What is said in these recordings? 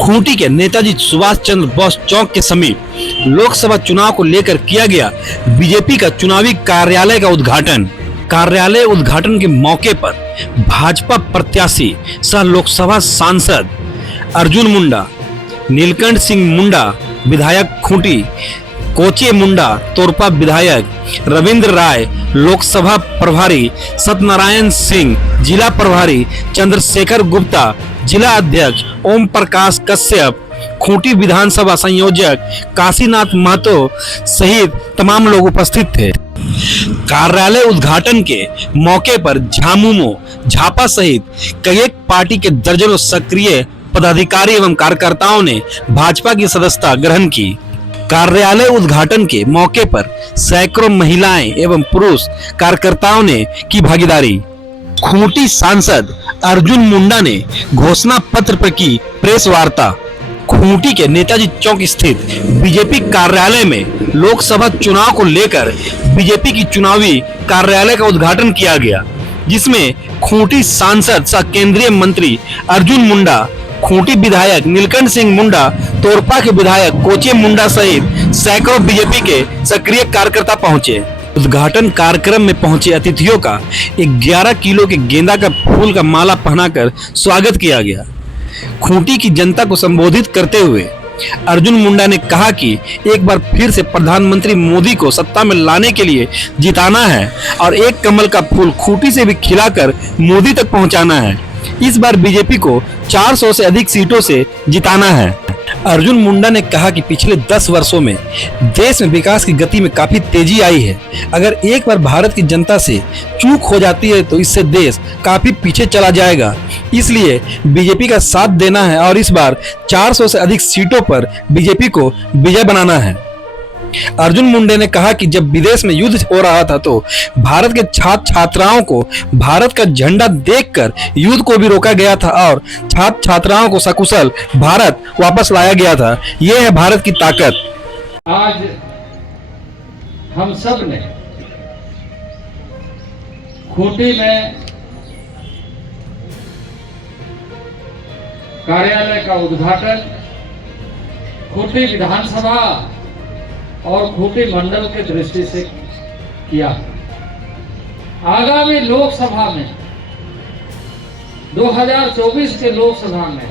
खूंटी के नेताजी सुभाष चंद्र बोस चौक के समीप लोकसभा चुनाव को लेकर किया गया बीजेपी का चुनावी कार्यालय का उद्घाटन। कार्यालय उद्घाटन के मौके पर भाजपा प्रत्याशी सह लोकसभा सांसद अर्जुन मुंडा, नीलकंठ सिंह मुंडा विधायक खूंटी, कोचे मुंडा तोरपा विधायक, रविंद्र राय लोकसभा प्रभारी, सत्यनारायण सिंह जिला प्रभारी, चंद्रशेखर गुप्ता जिला अध्यक्ष, ओम प्रकाश कश्यप खूंटी विधानसभा संयोजक, काशीनाथ महतो सहित तमाम लोग उपस्थित थे। कार्यालय उद्घाटन के मौके पर झामुमो, झापा सहित कई पार्टी के दर्जनों सक्रिय पदाधिकारी एवं कार्यकर्ताओं ने भाजपा की सदस्यता ग्रहण की। कार्यालय उद्घाटन के मौके पर सैकड़ों महिलाएं एवं पुरुष कार्यकर्ताओं ने की भागीदारी। खूंटी सांसद अर्जुन मुंडा ने घोषणा पत्र पर की प्रेस वार्ता। खूंटी के नेताजी चौक स्थित बीजेपी कार्यालय में लोकसभा चुनाव को लेकर बीजेपी की चुनावी कार्यालय का उद्घाटन किया गया, जिसमें खूंटी सांसद सह केंद्रीय मंत्री अर्जुन मुंडा, खूंटी विधायक नीलकंठ सिंह मुंडा, तोरपा के विधायक कोचे मुंडा सहित सैकड़ों बीजेपी के सक्रिय कार्यकर्ता पहुंचे। उद्घाटन कार्यक्रम में पहुंचे अतिथियों का 11 किलो के गेंदा का फूल का माला पहनाकर स्वागत किया गया। खूंटी की जनता को संबोधित करते हुए अर्जुन मुंडा ने कहा कि एक बार फिर से प्रधानमंत्री मोदी को सत्ता में लाने के लिए जिताना है और एक कमल का फूल खूंटी से भी खिलाकर मोदी तक पहुंचाना है। इस बार बीजेपी को 400 से अधिक सीटों से जिताना है। अर्जुन मुंडा ने कहा कि पिछले 10 वर्षों में देश में विकास की गति में काफी तेजी आई है। अगर एक बार भारत की जनता से चूक हो जाती है तो इससे देश काफी पीछे चला जाएगा। इसलिए बीजेपी का साथ देना है और इस बार 400 से अधिक सीटों पर बीजेपी को विजय बनाना है। अर्जुन मुंडे ने कहा कि जब विदेश में युद्ध हो रहा था तो भारत के छात्र छात्राओं को भारत का झंडा देखकर युद्ध को भी रोका गया था और छात्र छात्राओं को सकुशल भारत वापस लाया गया था। यह है भारत की ताकत। आज हम सब ने खूंटी में कार्यालय का उद्घाटन खूंटी विधानसभा और खूंटी मंडल के दृष्टि से किया। आगामी लोकसभा में 2024 के लोकसभा में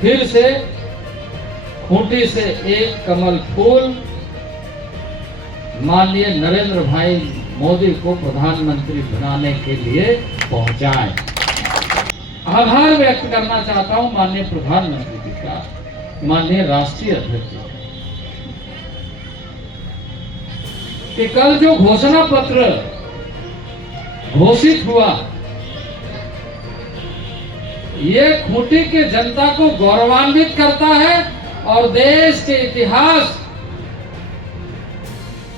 फिर से खूंटी से एक कमल फूल माननीय नरेंद्र भाई मोदी को प्रधानमंत्री बनाने के लिए पहुंचाएं। आभार व्यक्त करना चाहता हूं माननीय प्रधानमंत्री जी का, माननीय राष्ट्रीय अध्यक्ष जी, कि कल जो घोषणा पत्र घोषित हुआ ये खूंटी के जनता को गौरवान्वित करता है और देश के इतिहास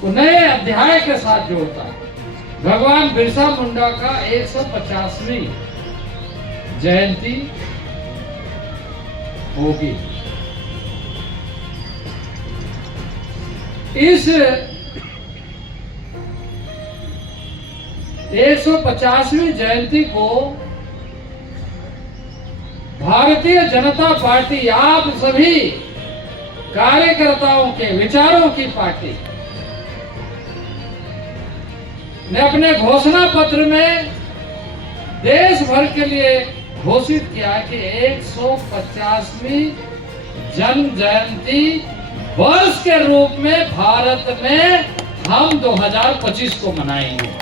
को नए अध्याय के साथ जोड़ता है। भगवान बिरसा मुंडा का 150वीं जयंती होगी। इस 150वीं जयंती को भारतीय जनता पार्टी, आप सभी कार्यकर्ताओं के विचारों की पार्टी ने अपने घोषणा पत्र में देश भर के लिए घोषित किया कि 150वीं जन्म जयंती वर्ष के रूप में भारत में हम 2025 को मनाएंगे।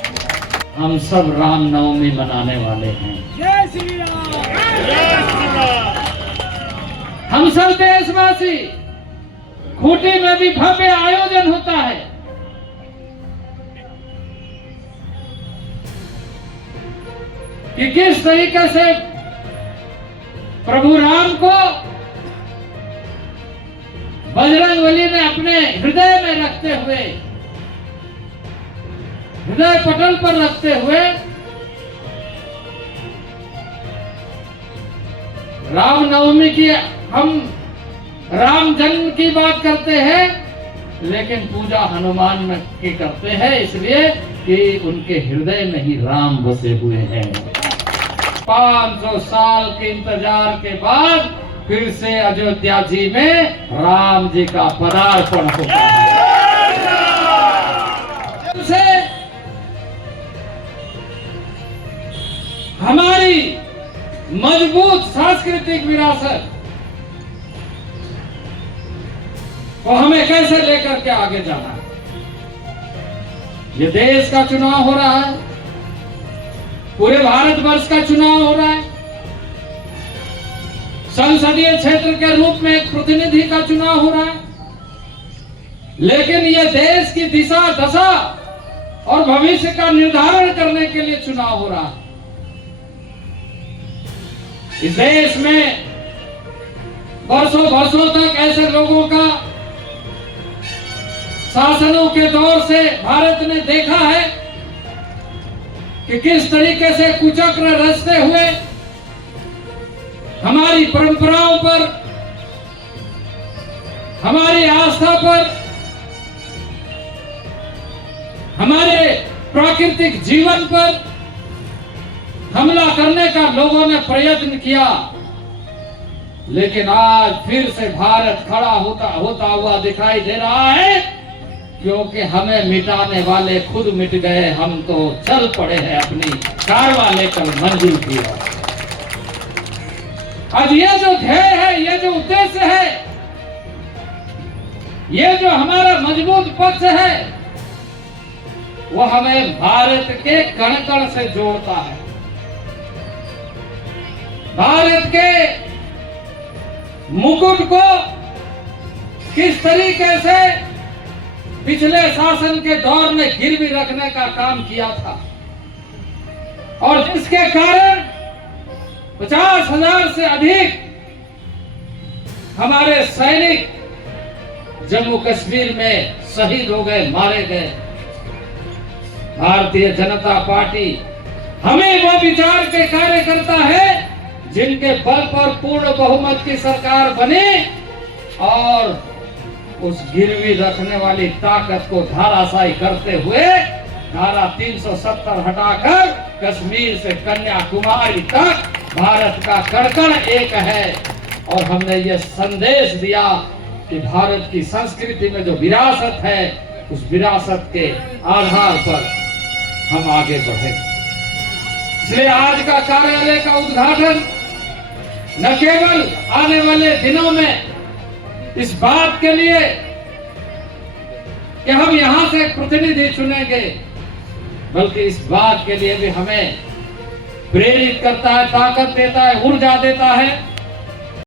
हम सब रामनवमी मनाने वाले हैं। जय श्री राम, जय श्री राम। हम सब देशवासी, खूंटी में भी भव्य आयोजन होता है। कि किस तरीके से प्रभु राम को बजरंगबली ने अपने हृदय में रखते हुए, हृदय पटल पर रखते हुए रामनवमी की, हम राम जन्म की बात करते हैं लेकिन पूजा हनुमान में की करते हैं, इसलिए कि उनके हृदय में ही राम बसे हुए हैं। 500 साल के इंतजार के बाद फिर से अयोध्या जी में राम जी का पदार्पण होता है। से हमारी मजबूत सांस्कृतिक विरासत को हमें कैसे लेकर के आगे जाना है। ये देश का चुनाव हो रहा है, पूरे भारतवर्ष का चुनाव हो रहा है, संसदीय क्षेत्र के रूप में एक प्रतिनिधि का चुनाव हो रहा है, लेकिन यह देश की दिशा दशा और भविष्य का निर्धारण करने के लिए चुनाव हो रहा है। इस देश में वर्षों वर्षों तक ऐसे लोगों का शासनों के दौर से भारत ने देखा है कि किस तरीके से कुचक्र रचते हुए हमारी परंपराओं पर, हमारी आस्था पर, हमारे प्राकृतिक जीवन पर हमला करने का लोगों ने प्रयत्न किया। लेकिन आज फिर से भारत खड़ा होता हुआ दिखाई दे रहा है, क्योंकि हमें मिटाने वाले खुद मिट गए, हम तो चल पड़े हैं अपनी कारवां लेकर मंजिल की ओर। अब ये जो ध्येय है, ये जो उद्देश्य है, ये जो हमारा मजबूत पक्ष है, वो हमें भारत के कण कण से जोड़ता है। भारत के मुकुट को किस तरीके से पिछले शासन के दौर में गिरवी रखने का काम किया था, और जिसके कारण 50,000 से अधिक हमारे सैनिक जम्मू कश्मीर में शहीद हो गए, मारे गए। भारतीय जनता पार्टी हमें वो विचार के कार्यकर्ता है जिनके बल पर पूर्ण बहुमत की सरकार बने और उस गिरवी रखने वाली ताकत को धाराशायी करते हुए धारा 370 हटाकर कश्मीर से कन्याकुमारी तक भारत का कण-कण एक है। और हमने ये संदेश दिया कि भारत की संस्कृति में जो विरासत है, उस विरासत के आधार पर हम आगे बढ़े। इसलिए आज का कार्यालय का उद्घाटन न केवल आने वाले दिनों में इस बात के लिए कि हम यहां से प्रतिनिधि चुनेंगे, बल्कि इस बात के लिए भी हमें प्रेरित करता है, ताकत देता है, ऊर्जा देता है